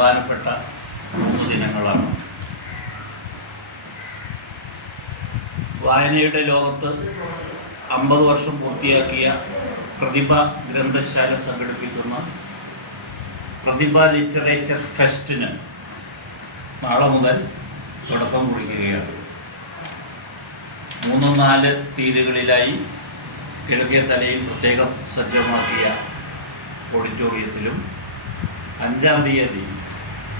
പ്രധാനപ്പെട്ട മൂന്ന് ദിനങ്ങളാണ് വായനയുടെ ലോകത്ത് അമ്പത് വർഷം പൂർത്തിയാക്കിയ പ്രതിഭ ഗ്രന്ഥശാല സംഘടിപ്പിക്കുന്ന പ്രതിഭ ലിറ്ററേച്ചർ ഫെസ്റ്റിന് നാളെ മുതൽ തുടക്കം കുറിക്കുകയാണ്. മൂന്ന് നാല് തീയതികളിലായി കിഴക്കേ തലയിൽ പ്രത്യേകം സജ്ജമാക്കിയ ഓഡിറ്റോറിയത്തിലും അഞ്ചാം തീയതി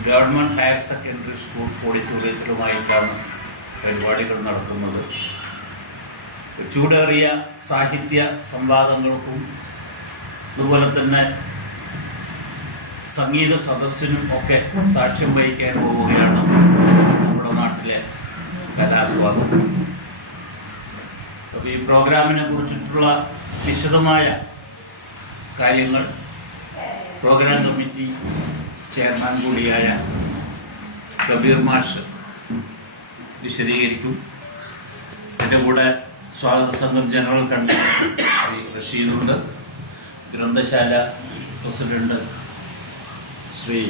ഗവൺമെന്റ് ഹയർ സെക്കൻഡറി സ്കൂൾ ഓഡിറ്റോറിയത്തിലുമായിട്ടാണ് പരിപാടികൾ നടത്തുന്നത് ചൂടേറിയ സാഹിത്യ സംവാദങ്ങൾക്കും അതുപോലെ തന്നെ സംഗീത സദസ്സിനും ഒക്കെ സാക്ഷ്യം വഹിക്കാൻ പോവുകയാണ് നമ്മുടെ നാട്ടിലെ കലാസ്വാദം. അപ്പോൾ ഈ പ്രോഗ്രാമിനെ കുറിച്ചിട്ടുള്ള വിശദമായ കാര്യങ്ങൾ പ്രോഗ്രാം കമ്മിറ്റി ചെയർമാൻ കൂടിയായ കബീർ മാഷ് വിശദീകരിക്കും. എന്റെ കൂടെ സ്വാഗത സംഘം ജനറൽ കൺവീനർ ശ്രീ റഷീദുണ്ട്. ഗ്രന്ഥശാല പ്രസിഡന്റ് ശ്രീ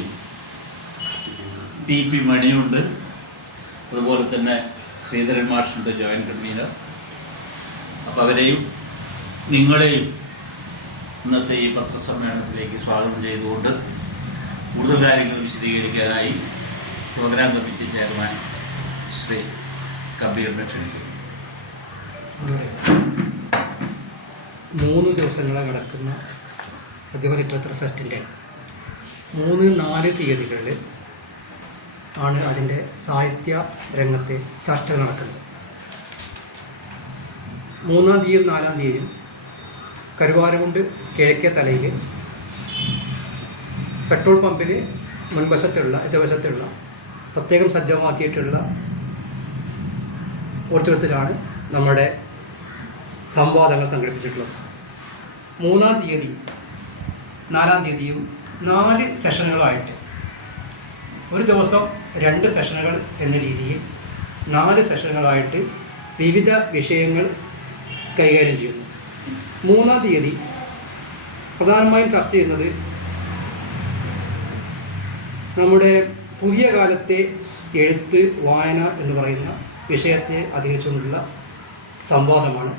ടി പി മണിയുണ്ട്. അതുപോലെ തന്നെ ശ്രീധരൻ മാഷുണ്ട് ജോയിന്റ് കൺവീനർ. അപ്പോൾ അവരെയും നിങ്ങളെയും ഇന്നത്തെ ഈ പത്രസമ്മേളനത്തിലേക്ക് സ്വാഗതം ചെയ്തുകൊണ്ട് കൂടുതൽ കാര്യങ്ങൾ വിശദീകരിക്കാനായി പ്രോഗ്രാം കമ്മിറ്റി ചെയർമാൻ ശ്രീ കബീറിനെ ക്ഷണിക്കുന്നു. മൂന്ന് ദിവസങ്ങളെ നടക്കുന്ന പ്രതിഭ ലിറ്ററേച്ചർ ഫെസ്റ്റിന്റെ മൂന്ന് നാല് തീയതികളിൽ ആണ് അതിന്റെ സാഹിത്യ രംഗത്തെ ചർച്ചകൾ നടക്കുന്നത്. മൂന്നാം തീയതിയും നാലാം തീയതിയും കരുവാരകുണ്ട് കിഴക്കേ തലയിൽ പെട്രോൾ പമ്പിൽ മുൻവശത്തുള്ള ഇതുവശത്തുള്ള പ്രത്യേകം സജ്ജമാക്കിയിട്ടുള്ള ഓഡിറ്റോറിയത്തിലാണ് നമ്മുടെ സംവാദങ്ങൾ സംഘടിപ്പിച്ചിട്ടുള്ളത്. മൂന്നാം തീയതി നാലാം തീയതിയും നാല് സെഷനുകളായിട്ട്. ഒരു ദിവസം രണ്ട് സെഷനുകൾ എന്ന രീതിയിൽ നാല് സെഷനുകളായിട്ട് വിവിധ വിഷയങ്ങൾ കൈകാര്യം ചെയ്യുന്നു. മൂന്നാം തീയതി പ്രധാനമായും ചർച്ച ചെയ്യുന്നത് നമ്മുടെ പുതിയ കാലത്തെ എഴുത്ത് വായന എന്ന് പറയുന്ന വിഷയത്തെ അധികരിച്ചുകൊണ്ടുള്ള സംവാദമാണ്.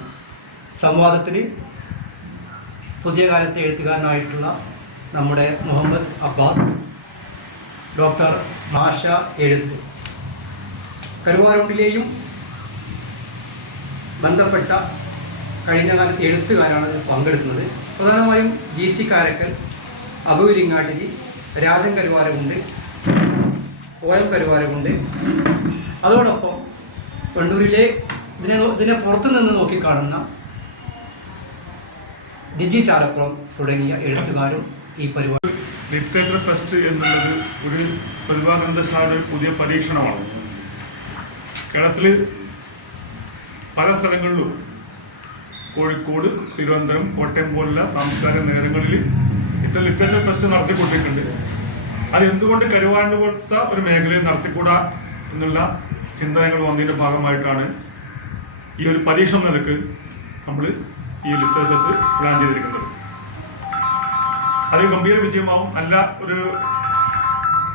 സംവാദത്തിൽ പുതിയ കാലത്തെ എഴുത്തുകാരനായിട്ടുള്ള നമ്മുടെ മുഹമ്മദ് അബ്ബാസ് ഡോക്ടർ മാഷ എഴുത്ത്. കരുവാരുണ്ടിലെയും ബന്ധപ്പെട്ട കഴിഞ്ഞ കാലത്ത് എഴുത്തുകാരാണ് പങ്കെടുക്കുന്നത്. പ്രധാനമായും ജി സി കാരക്കൽ അബുവിരിങ്ങാട്ടിരി രാജൻ കരുവാരകുണ്ട് ഒ എം അതോടൊപ്പം കണ്ണൂരിലെ ഇതിനെ ഇതിനെ പുറത്തു നിന്ന് നോക്കിക്കാണുന്ന ഡിജി ചാലപ്പുറം തുടങ്ങിയ എഴുത്തുകാരും ഈ പരിപാടി ലിറ്ററേച്ചർ ഫെസ്റ്റ് എന്നുള്ളത് ഒരു ഗ്രന്ഥശാലയുടെ പുതിയ പരീക്ഷണമാണ്. കേരളത്തിൽ പല സ്ഥലങ്ങളിലും കോഴിക്കോട് തിരുവനന്തപുരം കോട്ടയം പോലുള്ള സാംസ്കാരിക നഗരങ്ങളിൽ ഇത്തരം ലിറ്ററേച്ചർ ഫെസ്റ്റ് നടത്തിക്കൊണ്ടിരിക്കുന്നുണ്ട് അത് എന്തുകൊണ്ട് കരുവാണ്ട് പോലത്തെ ഒരു മേഖലയിൽ നടത്തിക്കൂടാ എന്നുള്ള ചിന്ത ഞങ്ങൾ വന്നതിന്റെ ഭാഗമായിട്ടാണ് ഈ ഒരു പരീക്ഷണ നിരക്ക് നമ്മൾ ഈ ലിറ്ററേച്ചർ ഫെസ്റ്റ് പ്ലാൻ ചെയ്തിരിക്കുന്നത്. അത് ഗംഭീര വിജയമാവും. നല്ല ഒരു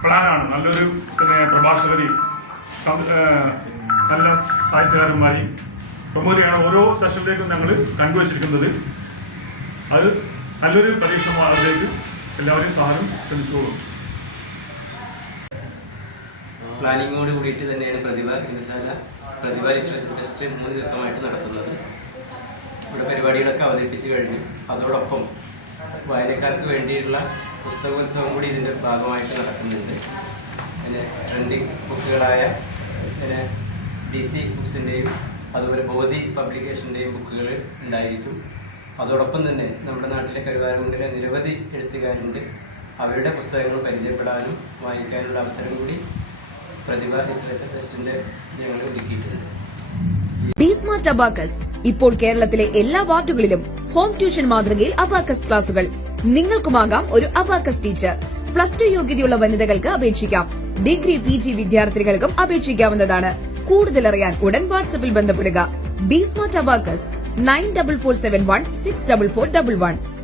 പ്ലാനാണ്. നല്ലൊരു പിന്നെ പ്രഭാഷകരെയും നല്ല സാഹിത്യകാരന്മാരെയും ഓരോ സെഷനിലേക്കും ഞങ്ങൾ കണ്ടുവച്ചിരിക്കുന്നത്. അത് നല്ലൊരു പരീക്ഷണമാണ് അതിലേക്ക് എല്ലാവരെയും സഹായം ശ്രമിച്ചോളും. പ്ലാനിങ്ങോട് കൂടിയിട്ട് തന്നെയാണ് പ്രതിഭ ഹിന്ദുശാല പ്രതിഭ ലിറ്ററേച്ചർ ഫെസ്റ്റ് മൂന്ന് ദിവസമായിട്ട് നടത്തുന്നത്. ഇവിടെ പരിപാടികളൊക്കെ അവതരിപ്പിച്ച് കഴിഞ്ഞു. അതോടൊപ്പം വായനക്കാർക്ക് വേണ്ടിയുള്ള പുസ്തകോത്സവം കൂടി ഇതിന്റെ ഭാഗമായിട്ട് നടക്കുന്നുണ്ട്. പിന്നെ ട്രെൻഡിങ് ബുക്കുകളായ പിന്നെ ഡി സി ബുക്സിന്റെയും അതുപോലെ ബോധി പബ്ലിക്കേഷന്റെയും ബുക്കുകൾ ഉണ്ടായിരിക്കും. അതോടൊപ്പം തന്നെ നമ്മുടെ നാട്ടിലെ കരുവാരകുണ്ടിലെ നിരവധി എഴുത്തുകാരുണ്ട്. അവരുടെ പുസ്തകങ്ങൾ പരിചയപ്പെടാനും വായിക്കാനുള്ള അവസരം കൂടി പ്രതിഭ ലിറ്ററേച്ചർ ഫെസ്റ്റിന്റെ ഞങ്ങൾ ഒരുക്കിയിട്ടുണ്ട്. ഇപ്പോൾ കേരളത്തിലെ എല്ലാ വാർഡുകളിലും ഹോം ട്യൂഷൻ മാതൃകയിൽ അബാക്കസ് ക്ലാസുകൾ. നിങ്ങൾക്കുമാകാം ഒരു അബാക്കസ് ടീച്ചർ പ്ലസ് ടു യോഗ്യതയുള്ള വനിതകൾക്ക് അപേക്ഷിക്കാം. ഡിഗ്രി പി ജി വിദ്യാർത്ഥികൾക്കും അപേക്ഷിക്കാവുന്നതാണ്. കൂടുതലറിയാൻ ഉടൻ വാട്സപ്പിൽ ബന്ധപ്പെടുക. Be smart abacus nine double four seven one six double four double one.